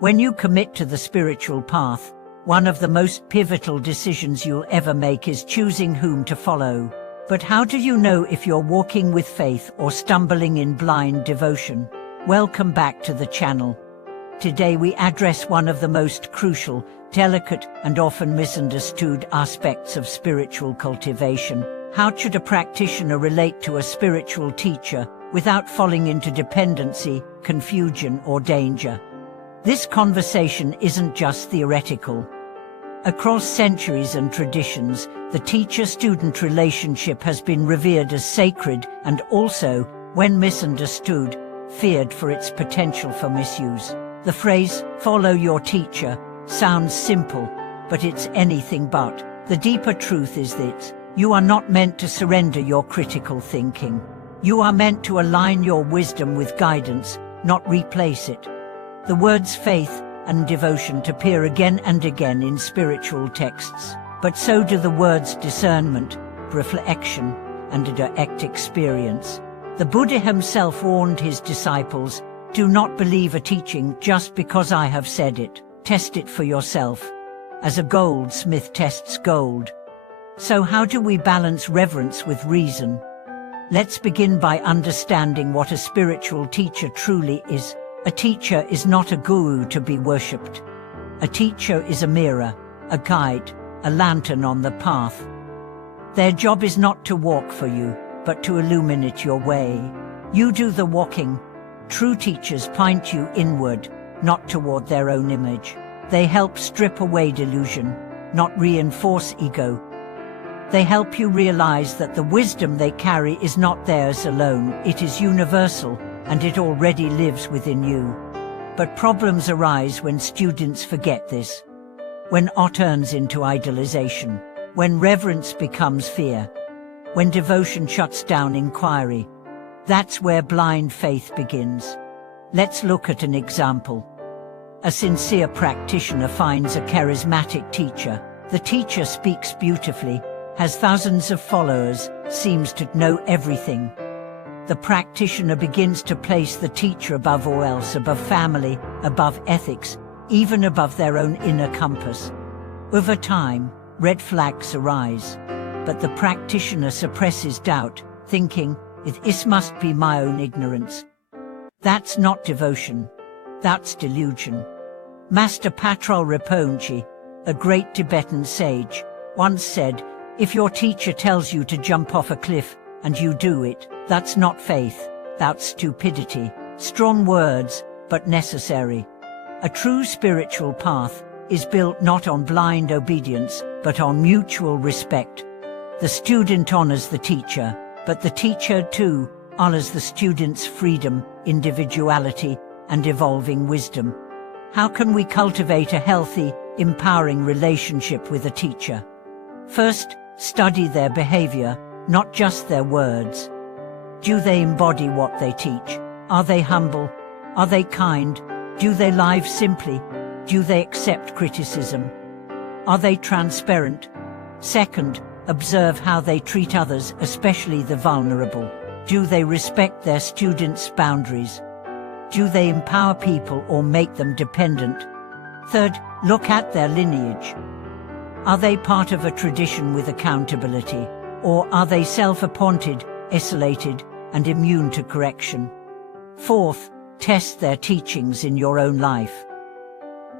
When you commit to the spiritual path, one of the most pivotal decisions you'll ever make is choosing whom to follow. But how do you know if you're walking with faith or stumbling in blind devotion? Welcome back to the channel. Today we address one of the most crucial, delicate, and often misunderstood aspects of spiritual cultivation. How should a practitioner relate to a spiritual teacher without falling into dependency, confusion, or danger? This conversation isn't just theoretical. Across centuries and traditions, the teacher-student relationship has been revered as sacred and also, when misunderstood, feared for its potential for misuse. The phrase, "follow your teacher," sounds simple, but it's anything but. The deeper truth is that you are not meant to surrender your critical thinking. You are meant to align your wisdom with guidance, not replace it. The words faith and devotion appear again and again in spiritual texts, but so do the words discernment, reflection, and a direct experience. The Buddha himself warned his disciples, "Do not believe a teaching just because I have said it. Test it for yourself, as a goldsmith tests gold." So how do we balance reverence with reason? Let's begin by understanding what a spiritual teacher truly is. A teacher is not a guru to be worshipped. A teacher is a mirror, a guide, a lantern on the path. Their job is not to walk for you, but to illuminate your way. You do the walking. True teachers point you inward, not toward their own image. They help strip away delusion, not reinforce ego. They help you realize that the wisdom they carry is not theirs alone, it is universal, and it already lives within you. But problems arise when students forget this. When awe turns into idolization. When reverence becomes fear. When devotion shuts down inquiry. That's where blind faith begins. Let's look at an example. A sincere practitioner finds a charismatic teacher. The teacher speaks beautifully, has thousands of followers, seems to know everything. The practitioner begins to place the teacher above all else, above family, above ethics, even above their own inner compass. Over time, red flags arise. But the practitioner suppresses doubt, thinking, "This must be my own ignorance." That's not devotion. That's delusion. Master Patrul Rinpoche, a great Tibetan sage, once said, "If your teacher tells you to jump off a cliff, and you do it, that's not faith, that's stupidity." Strong words, but necessary. A true spiritual path is built not on blind obedience, but on mutual respect. The student honors the teacher, but the teacher too honors the student's freedom, individuality, and evolving wisdom. How can we cultivate a healthy, empowering relationship with a teacher? First, study their behavior, not just their words. Do they embody what they teach? Are they humble? Are they kind? Do they live simply? Do they accept criticism? Are they transparent? Second, observe how they treat others, especially the vulnerable. Do they respect their students' boundaries? Do they empower people or make them dependent? Third, look at their lineage. Are they part of a tradition with accountability? Or are they self-appointed, isolated, and immune to correction? Fourth, test their teachings in your own life.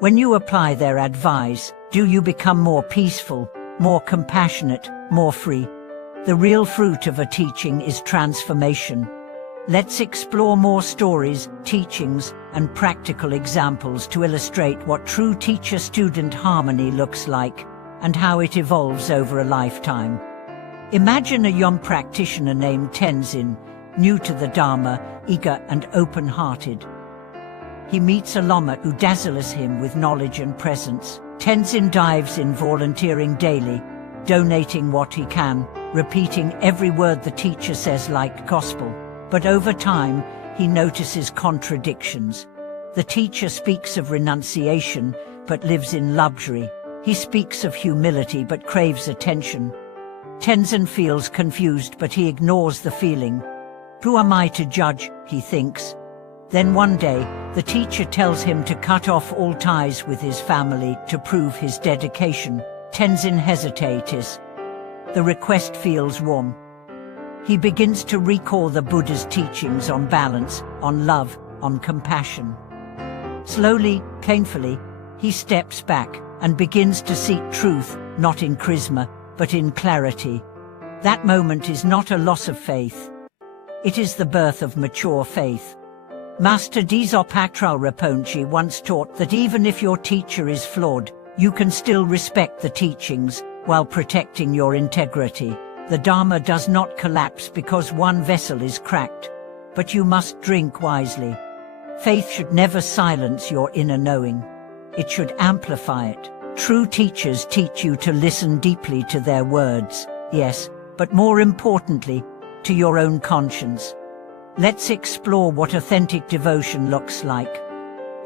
When you apply their advice, do you become more peaceful, more compassionate, more free? The real fruit of a teaching is transformation. Let's explore more stories, teachings, and practical examples to illustrate what true teacher-student harmony looks like, and how it evolves over a lifetime. Imagine a young practitioner named Tenzin, new to the Dharma, eager and open-hearted. He meets a Lama who dazzles him with knowledge and presence. Tenzin dives in, volunteering daily, donating what he can, repeating every word the teacher says like gospel. But over time, he notices contradictions. The teacher speaks of renunciation, but lives in luxury. He speaks of humility, but craves attention. Tenzin feels confused, but he ignores the feeling. Who am I to judge, he thinks. Then one day, the teacher tells him to cut off all ties with his family to prove his dedication. Tenzin hesitates. The request feels warm. He begins to recall the Buddha's teachings on balance, on love, on compassion. Slowly, painfully, he steps back and begins to seek truth, not in charisma, but in clarity. That moment is not a loss of faith. It is the birth of mature faith. Master Dzogchen Rinpoche once taught that even if your teacher is flawed, you can still respect the teachings while protecting your integrity. The Dharma does not collapse because one vessel is cracked, but you must drink wisely. Faith should never silence your inner knowing. It should amplify it. True teachers teach you to listen deeply to their words, yes, but more importantly, to your own conscience. Let's explore what authentic devotion looks like.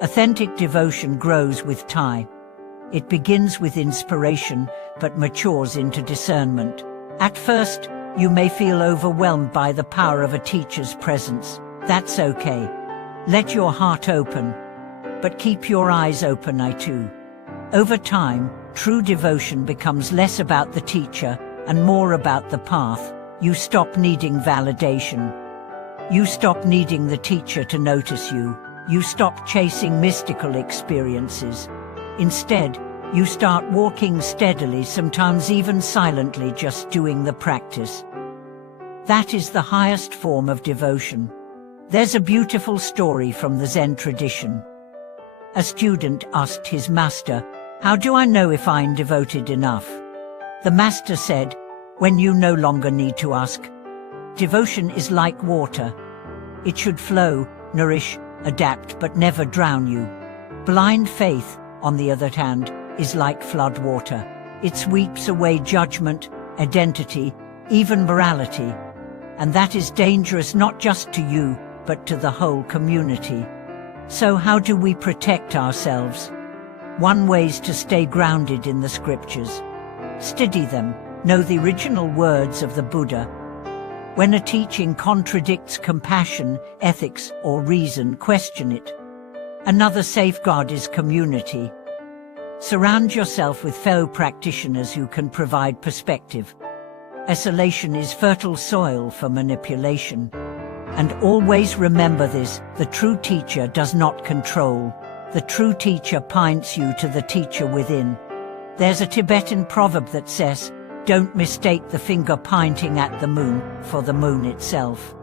Authentic devotion grows with time. It begins with inspiration, but matures into discernment. At first, you may feel overwhelmed by the power of a teacher's presence. That's okay. Let your heart open, but keep your eyes open too. Over time, true devotion becomes less about the teacher and more about the path. You stop needing validation. You stop needing the teacher to notice you. You stop chasing mystical experiences. Instead, you start walking steadily, sometimes even silently, just doing the practice. That is the highest form of devotion. There's a beautiful story from the Zen tradition. A student asked his master, "How do I know if I'm devoted enough?" The master said, "When you no longer need to ask. Devotion is like water. It should flow, nourish, adapt, but never drown you. Blind faith, on the other hand, is like flood water. It sweeps away judgment, identity, even morality. And that is dangerous not just to you, but to the whole community." So how do we protect ourselves? One way is to stay grounded in the scriptures. Study them, know the original words of the Buddha. When a teaching contradicts compassion, ethics, or reason, question it. Another safeguard is community. Surround yourself with fellow practitioners who can provide perspective. Isolation is fertile soil for manipulation. And always remember this: the true teacher does not control. The true teacher points you to the teacher within. There's a Tibetan proverb that says, "Don't mistake the finger pointing at the moon for the moon itself."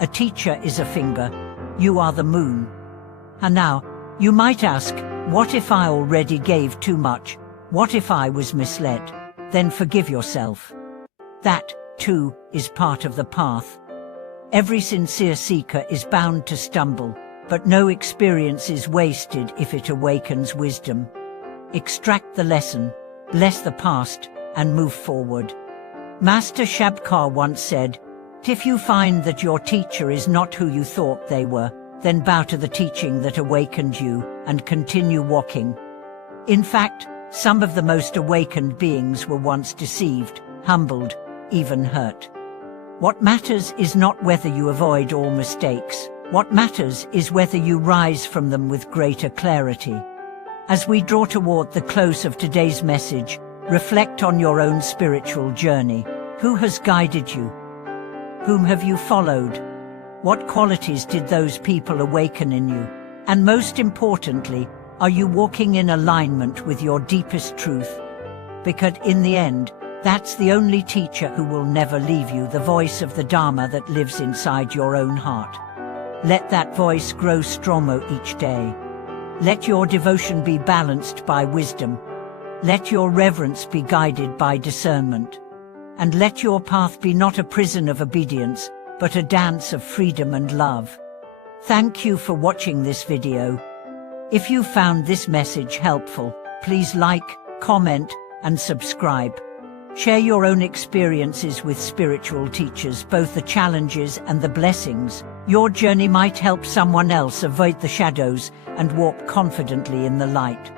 A teacher is a finger. You are the moon. And now, you might ask, what if I already gave too much? What if I was misled? Then forgive yourself. That, too, is part of the path. Every sincere seeker is bound to stumble, but no experience is wasted if it awakens wisdom. Extract the lesson, bless the past, and move forward. Master Shabkar once said, "If you find that your teacher is not who you thought they were, then bow to the teaching that awakened you and continue walking." In fact, some of the most awakened beings were once deceived, humbled, even hurt. What matters is not whether you avoid all mistakes. What matters is whether you rise from them with greater clarity. As we draw toward the close of today's message, reflect on your own spiritual journey. Who has guided you? Whom have you followed? What qualities did those people awaken in you? And most importantly, are you walking in alignment with your deepest truth? Because in the end, that's the only teacher who will never leave you, the voice of the Dharma that lives inside your own heart. Let that voice grow stronger each day. Let your devotion be balanced by wisdom. Let your reverence be guided by discernment. And let your path be not a prison of obedience, but a dance of freedom and love. Thank you for watching this video. If you found this message helpful, please like, comment, and subscribe. Share your own experiences with spiritual teachers, both the challenges and the blessings. Your journey might help someone else avoid the shadows and walk confidently in the light.